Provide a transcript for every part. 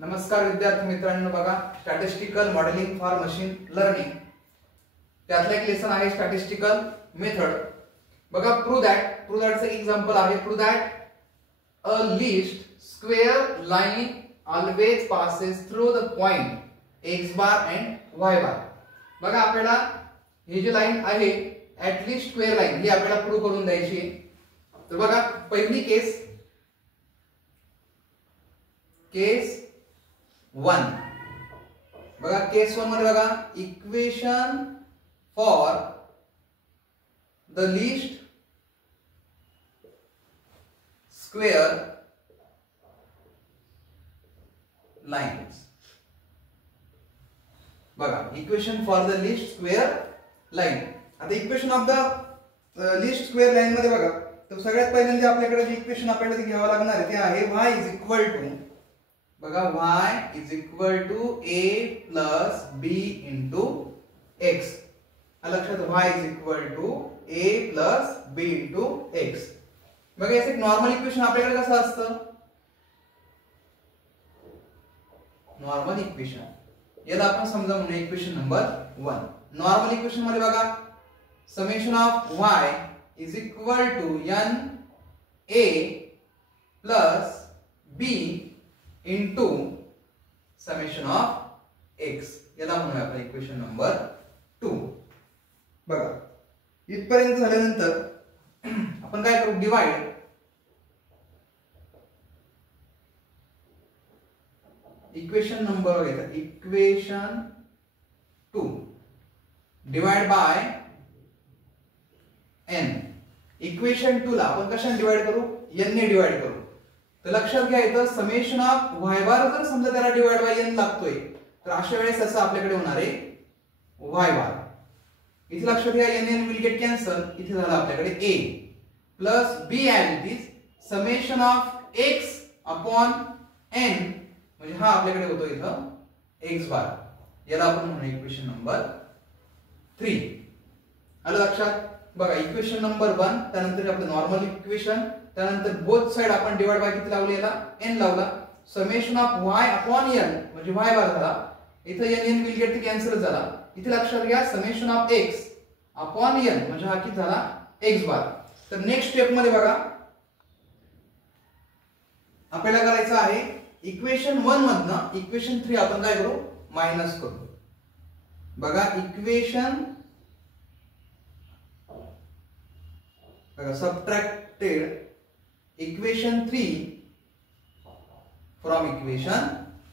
नमस्कार विद्यार्थी मित्रांनो, बघा statistical modelling for machine learning त्यातलं एक लेसन आहे स्टॅटिस्टिकल मेथड. बघा प्रूव्ह दॅटचं एक्झाम्पल आहे. Prove that a least square line always passes through the point x bar and y bar. बघा आपल्याला ही जी लाईन आहे ऍट लीस्ट स्क्वेअर लाईन ही आपल्याला prove करून द्यायची आहे. तर बघा पहिली केस 1. बघा केस 1 मध्ये बघा equation for the least square lines. बघा equation for the least square line. आता equation of the least square line मध्ये बघा तर सगळ्यात पहिल्यांदा आपल्याकडे जे इक्वेशन आपल्याला घ्यावं लागणार आहे ते आहे y इज इक्वल टू बघा y is equal to a plus b into x. लक्षात y is equal to a plus b into x. बघा याचं एक नॉर्मल इक्वेशन आपल्याकडे कसं असतं, नॉर्मल इक्वेशन याला आपण समजा म्हणूया इक्वेशन नंबर 1. नॉर्मल इक्वेशन मध्ये बघा summation of y is equal to n a plus b into summation of x. याला म्हणूया आपण इक्वेशन नंबर 2. बघा इथपर्यंत झाल्यानंतर आपण काय करू, डिवाइड इक्वेशन नंबर घेतात equation 2 divide by n. Equation 2 ला आपण कशाने डिवाइड करू, n ने डिवाइड करू. तर लक्षात घ्या इथं समेशन ऑफ y बार जर समजा त्याला डिवाइड बाय n लागतोय तर अशा वेळेस असं आपल्याकडे होणार आहे y बार. इथे लक्षात घ्या n विल गेट कॅन्सल. इथे झालं आपल्याकडे a plus b as it is summation of x upon n म्हणजे हा आपल्याकडे होतो इथं x बार. याला आपण म्हणू इक्वेशन नंबर 3. आलं लक्षात. बघा इक्वेशन नंबर 1 त्यानंतर आपलं नॉर्मल इक्वेशन त्यानंतर बोथ साइड आपण डिवाइड बाय किती लावली, याला n लावला. Summation of y upon n म्हणजे y बार झाला. इथं n विल गेट कॅन्सल झाला. इथे लक्षात घ्या summation of x upon n म्हणजे हा किती झाला x बार. तर नेक्स्ट स्टेप मध्ये बघा आपल्याला करायचं आहे इक्वेशन 1 मधनं इक्वेशन 3 आपण काय करू, मायनस करू. बघा इक्वेशन बघा सबट्रॅक्टेड इक्वेशन 3 फ्रॉम इक्वेशन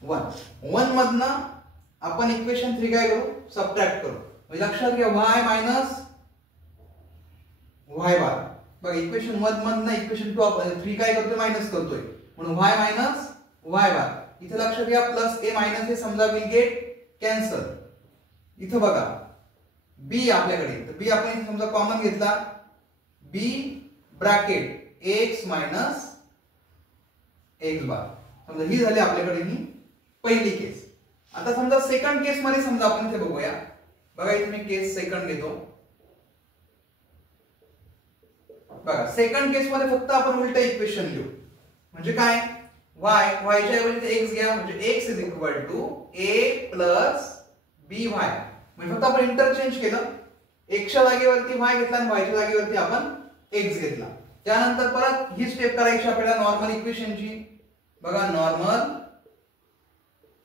1 मधनं आपण इक्वेशन 3 काय करू, सबट्रॅक्ट करू. म्हणजे लक्षात घ्या y मायनस y बार. बघा इक्वेशन 1 मधनं इक्वेशन 2 आपण 3 काय करतोय, मायनस करतोय म्हणून y मायनस y बार. इथे लक्षात घ्या प्लस a मायनस हे समजा विल गेट कॅन्सल. इथं बघा b आपल्याकडे तर b आपण समजा कॉमन घेतला b bracket x minus x बार. समजा ही झाली आपल्याकडे ही पहिली केस. आता समजा सेकंड केस मध्ये समजा आपण इथे बघूया. बघा इथे मी केस सेकंड घेतो. बघा सेकंड केस मध्ये फक्त आपण उलट इक्वेशन लिहू. म्हणजे काय y च्या ऐवजी x घ्या म्हणजे x is equal to a plus by. म्हणजे फक्त आपण इंटरचेंज केलं. x च्या जागेवरती y घेतला आणि y च्या जागेवरती आपण x घेतला. त्यानंतर परत ही स्टेप करायची आपल्याला नॉर्मल इक्वेशनची. बघा नॉर्मल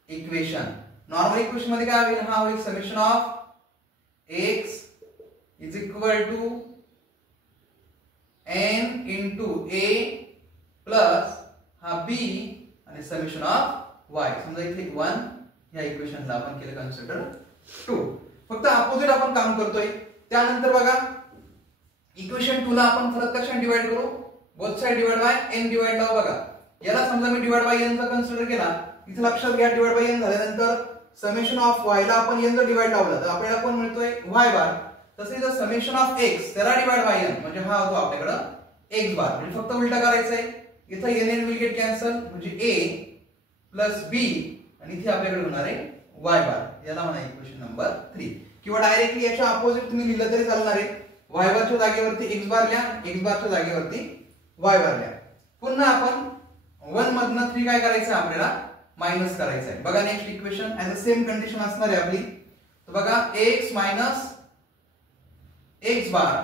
इक्वेशन मध्ये काय होईल, हा होईल summation of x is equal to n into a plus हा b आणि समेशन ऑफ y. समजा इथे 1 या इक्वेशनला आपण केलं कन्सिडर 2. फक्त अपोजिट आपण काम करतोय. त्यानंतर बघा इक्वेशन 2 ला आपण फरक कशाने डिवाइड करू, both side divide by n divide लावू. बघा याला समजा मी डिवाइड बाय n चा कन्सिडर केला. इथे लक्षात घ्या डिवाइड बाय n झाल्यानंतर समेशन ऑफ y ला आपण n चा डिवाइड लावला तर आपल्याला कोण मिळतोय y बार. तसेच जर समेशन ऑफ x त्याला डिवाइड बाय n म्हणजे हा होतो आपल्याकडे x बार. म्हणजे फक्त उलटा करायचं आहे. इथं n विल गेट कॅन्सल म्हणजे a प्लस b आणि इथे आपल्याकडे होणार आहे y बार. याला म्हणा इक्वेशन नंबर 3. किंवा डायरेक्टली याच्या अपोजिट तुम्ही लिहिलं तरी चालणार आहे. y बारच्या जागेवरती x बार लिहा, x बारच्या जागेवरती y बार लिहा. पुन्हा आपण 1 मधनं 3 काय करायचं आपल्याला मायनस करायचा आहे. बघा next equation as a same condition असणार आहे आपली. तर बघा x मायनस एक्स बार,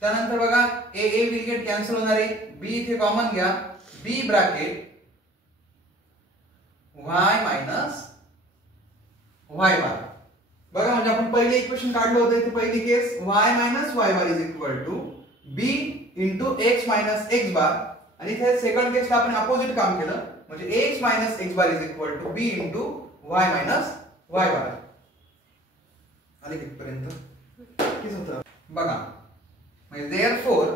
त्यानंतर बघा a विल गेट कॅन्सल होणार आहे, b इथे कॉमन घ्या, b bracket y minus y bar. बघा म्हणजे आपण पहिले इक्वेशन काढलं होतं इथे पहिली case y minus y bar is equal to b into x minus x bar, आणि इथे सेकंड केसला आपण अपोजिट काम केलं म्हणजे x minus x bar is equal to b into y minus y bar. आले कितपर्यंत? किती होतं बघा. म्हणजे therefore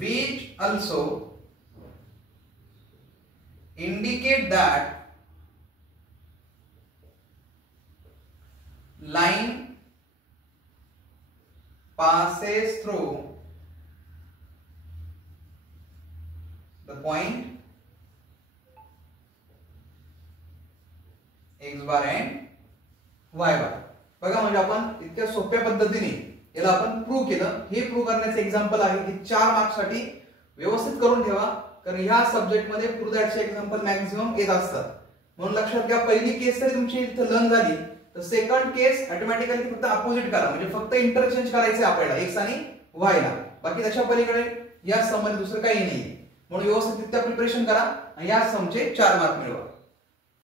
which also indicate that line passes through the point x bar and y bar. बघा म्हणजे आपण इतक्या सोप्या पद्धतीने याला आपण प्रूव्ह केलं. हे प्रूव्ह करण्याचे एक्झाम्पल आहे की 4 मार्क्स साठी व्यवस्थित करून ठेवा, कारण ह्या सब्जेक्ट मध्ये प्रूव्ह दॅटचे एक्झाम्पल मॅक्झिमम येत असतात. म्हणून लक्षात घ्या पहिली केस जरी तुमची इथे लर्न झाली तर सेकंड केस ऑटोमॅटिकली फक्त अपोजिट करा, म्हणजे फक्त इंटरचेंज करायचे आपल्याला x आणि y ला, बाकी त्याच्या पलीकडे या सम मध्ये दुसरं काही नाही. म्हणून व्यवस्थित प्रिपरेशन करा आणि या समचे 4 मार्क मिळवा.